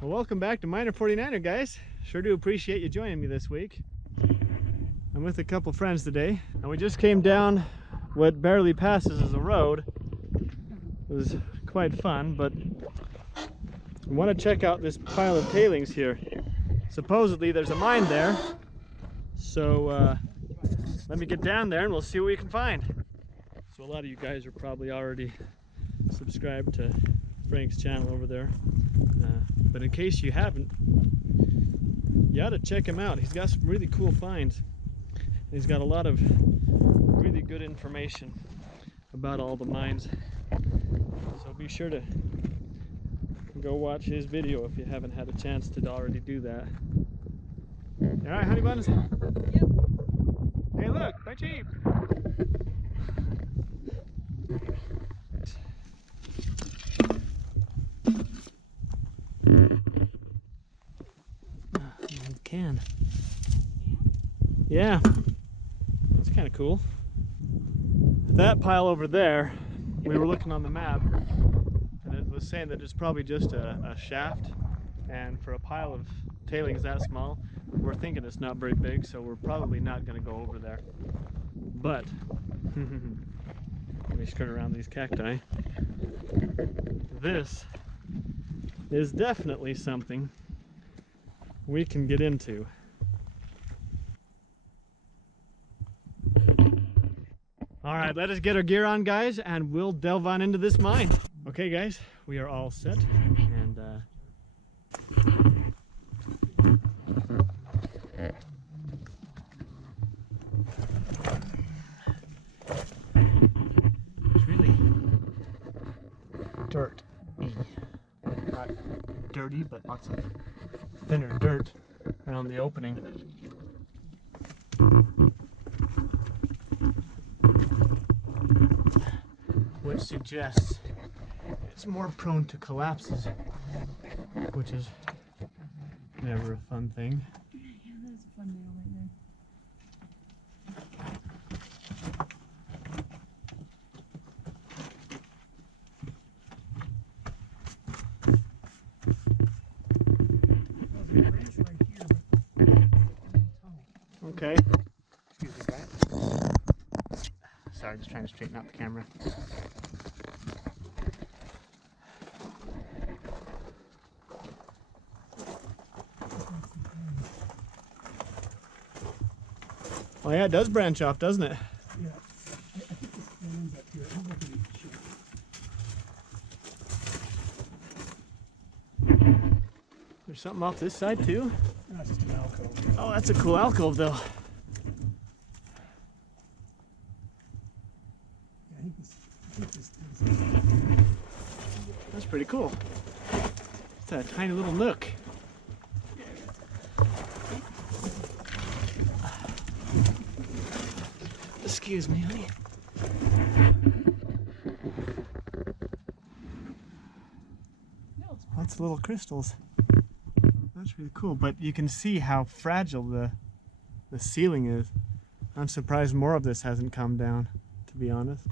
Well, welcome back to Miner 49er, guys. Sure do appreciate you joining me this week. I'm with a couple friends today, and we just came down what barely passes as a road. It was quite fun, but we want to check out this pile of tailings here. Supposedly there's a mine there, so let me get down there and we'll see what we can find. So a lot of you guys are probably already subscribed to Frank's channel over there. But in case you haven't, you ought to check him out. He's got some really cool finds. He's got a lot of really good information about all the mines. So be sure to go watch his video if you haven't had a chance to already do that. All right, honey buns? Yep. Hey, look, my Jeep. Can. Yeah, that's kind of cool. That pile over there, we were looking on the map and it was saying that it's probably just a shaft, and for a pile of tailings that small, we're thinking it's not very big, so we're probably not going to go over there. But let me skirt around these cacti. This is definitely something we can get into. All right, let us get our gear on, guys, and we'll delve on into this mine. Okay, guys, we are all set, and it's really dirt. Not dirty, but lots of thinner dirt around the opening. Which suggests it's more prone to collapses, which is never a fun thing. Yeah, that's a fun nail right there. Okay. Excuse me, guys. Sorry, just trying to straighten out the camera. Oh yeah, it does branch off, doesn't it? Yeah. I think this ends up here. I'm looking at the ship. There's something off this side too. That's just an alcove. Oh, that's a cool alcove though. Yeah, I think this That's pretty cool. It's a tiny little nook. Excuse me, honey. Lots of little crystals. That's really cool, but you can see how fragile the ceiling is. I'm surprised more of this hasn't come down, to be honest.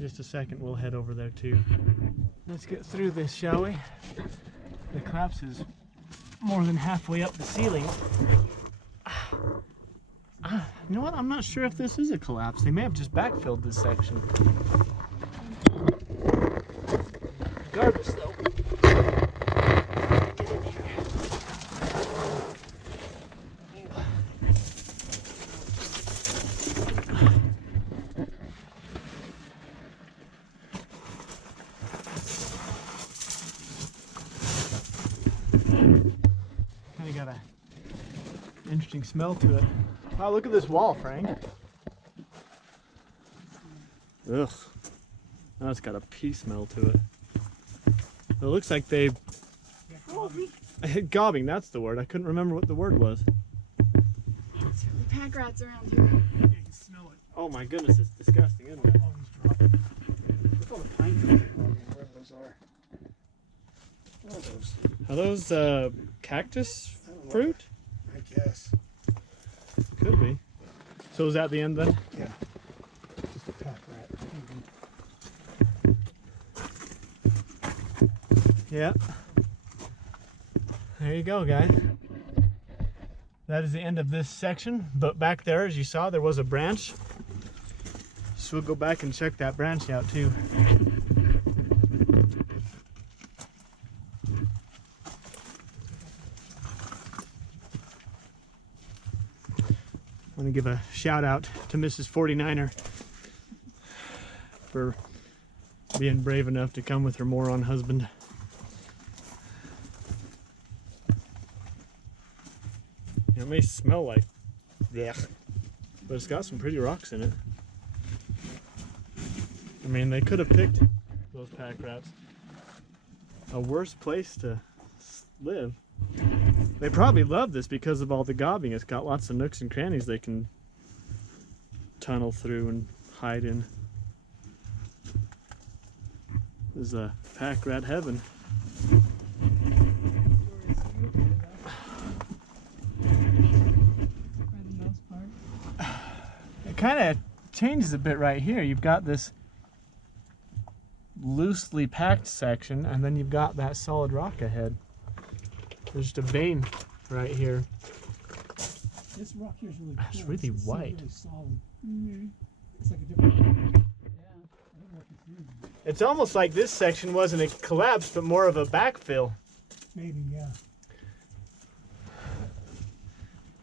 Just a second, we'll head over there too. Let's get through this, shall we? The collapse is more than halfway up the ceiling. You know what? I'm not sure if this is a collapse. They may have just backfilled this section. Regardless, though. Get in here. Kind of got a interesting smell to it. Wow, look at this wall, Frank. Ugh. Now it's got a pea smell to it. It looks like they... Gobbing, that's the word. I couldn't remember what the word was. It's really pack rats around here. Yeah, you can smell it. Oh my goodness, it's disgusting, isn't it? Always dropping. Look at all the pine trees wherever those are. What are those? Are those cactus? I don't fruit? I guess. Could be. So is that the end then? Yeah. Just a pack rat. Yeah. There you go, guys. That is the end of this section. But back there, as you saw, there was a branch. So we'll go back and check that branch out too. I want to give a shout out to Mrs. 49er for being brave enough to come with her moron husband. It may smell like blech, but it's got some pretty rocks in it. I mean, they could have picked those pack rats a worse place to live. They probably love this because of all the gobbing. It's got lots of nooks and crannies they can tunnel through and hide in. This is a pack rat heaven. For the most part. It kind of changes a bit right here. You've got this loosely packed section, and then you've got that solid rock ahead. There's just a vein right here. This rock here is really cool. It's really It's white. Really solid. Mm-hmm. It's like a different. Yeah. I don't know if it's used. It's almost like this section wasn't a collapse, but more of a backfill. Maybe, yeah.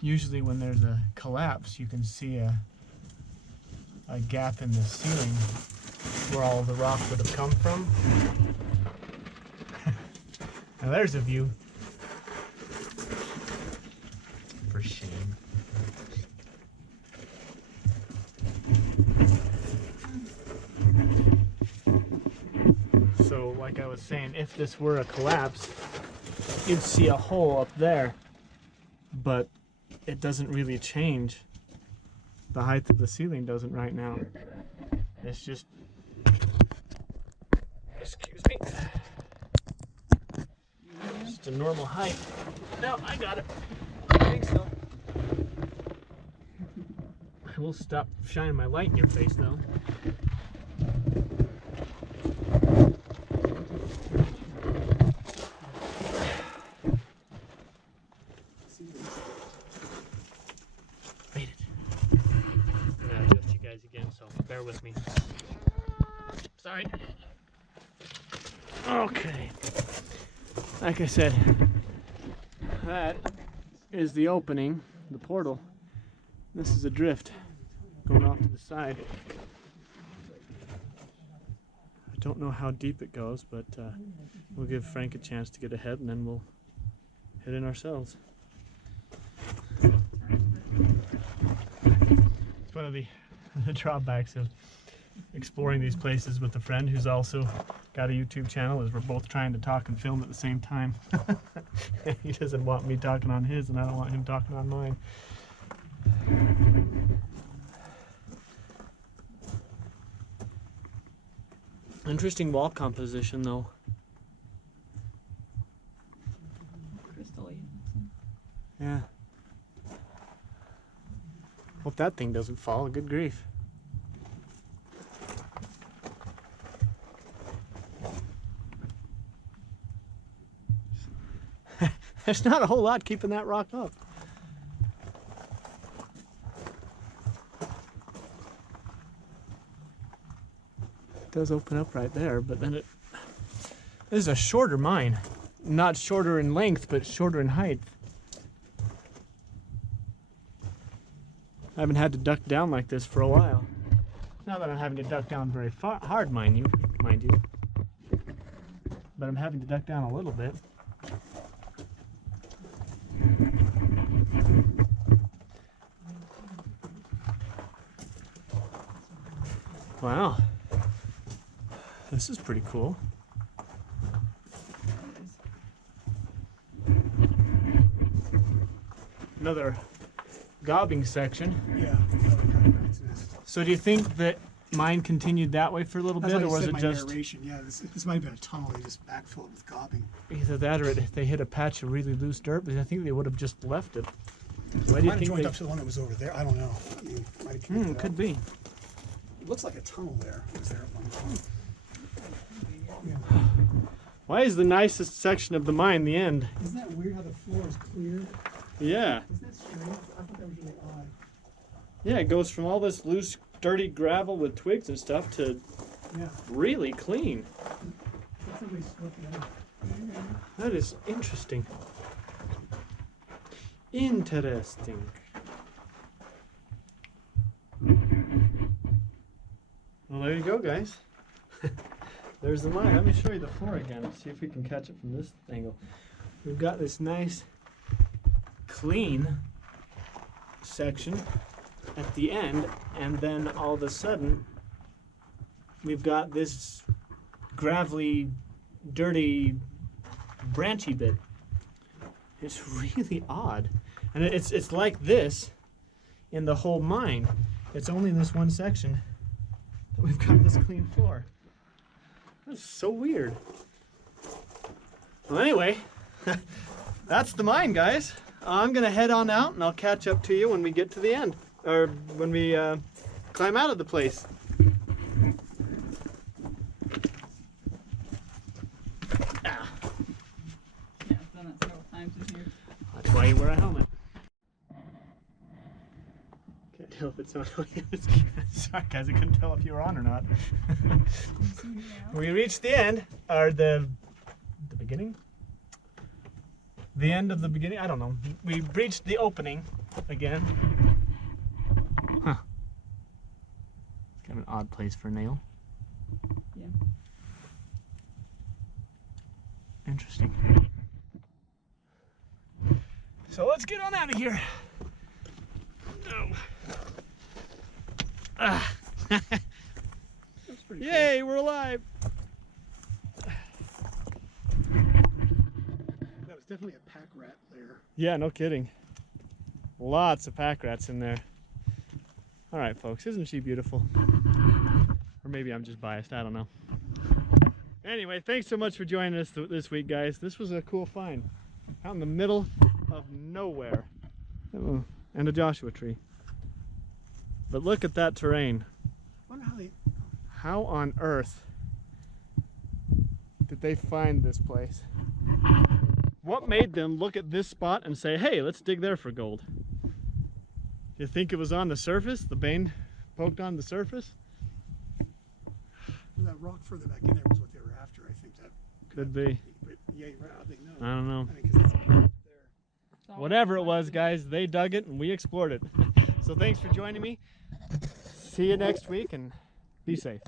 Usually when there's a collapse, you can see a gap in the ceiling where all the rock would have come from. Now there's a view. For shame. So, like I was saying, if this were a collapse, you'd see a hole up there, but it doesn't really change. The height of the ceiling doesn't right now. It's just, excuse me, just a normal height. No, I got it. I think so. I will stop shining my light in your face though. Made it. I'm gonna adjust you guys again, so bear with me. Sorry. Okay. Like I said, that is the opening, the portal. This is a drift going off to the side. I don't know how deep it goes, but we'll give Frank a chance to get ahead and then we'll head in ourselves. It's one of the drawbacks of exploring these places with a friend who's also got a YouTube channel is we're both trying to talk and film at the same time. He doesn't want me talking on his and I don't want him talking on mine. Interesting wall composition though. Crystal-y. Yeah. Hope that thing doesn't fall. Good grief. There's not a whole lot keeping that rock up. It does open up right there, but then this is a shorter mine. Not shorter in length, but shorter in height. I haven't had to duck down like this for a while. Not that I'm having to duck down very hard, mind you. But I'm having to duck down a little bit. Wow. This is pretty cool. Another gobbing section. Yeah. Another pack rat's nest. So do you think that mine continued that way for a little That's bit, why or you was said it my just narration. Yeah, this might have been a tunnel. They just backfilled it with gobbing. either that or they hit a patch of really loose dirt? But I think they would have just left it. Why do you Might have think joined they? up to the one that was over there. I don't know. I mean, might have connected up. Could be. It looks like a tunnel there. It was there at one point. Yeah. Why is the nicest section of the mine the end? Isn't that weird how the floor is clear? Yeah. Isn't that strange? I thought that was really odd. Yeah, it goes from all this loose, dirty gravel with twigs and stuff to Yeah. really clean. Like somebody swept it out. That is interesting. Interesting. Well, there you go, guys. There's the mine. Let me show you the floor again. See if we can catch it from this angle. We've got this nice, clean section at the end, and then all of a sudden, we've got this gravelly, dirty, branchy bit. It's really odd. And it's like this in the whole mine. It's only this one section that we've got this clean floor. That's so weird. Well, anyway, that's the mine, guys. I'm gonna head on out and I'll catch up to you when we get to the end, or when we climb out of the place. Ah, Yeah, I've done that several times in here. that's why you wear a helmet. Can't tell if it's on. Sorry, guys, I couldn't tell if you were on or not. We reached the end, or the beginning? The end of the beginning? I don't know. We reached the opening again. Huh. It's kind of an odd place for a nail. Yeah. Interesting. So let's get on out of here. Oh. Ah. That's pretty Yay, we're alive. That was definitely a pack rat lair. Yeah, no kidding. Lots of pack rats in there. All right, folks, isn't she beautiful? Or maybe I'm just biased, I don't know. Anyway, thanks so much for joining us this week, guys. This was a cool find. Out in the middle of nowhere. Oh, and a Joshua tree. But look at that terrain. Wonder how they. How on earth did they find this place? What made them look at this spot and say, hey, let's dig there for gold? Do you think it was on the surface? The vein poked on the surface? That rock further back in there was what they were after. I think that Could be. But yeah, you're right. I think no. I don't know. I think 'cause it's up there. It's always Whatever it was, fun. guys, they dug it and we explored it. So thanks for joining me. See you next week and be safe.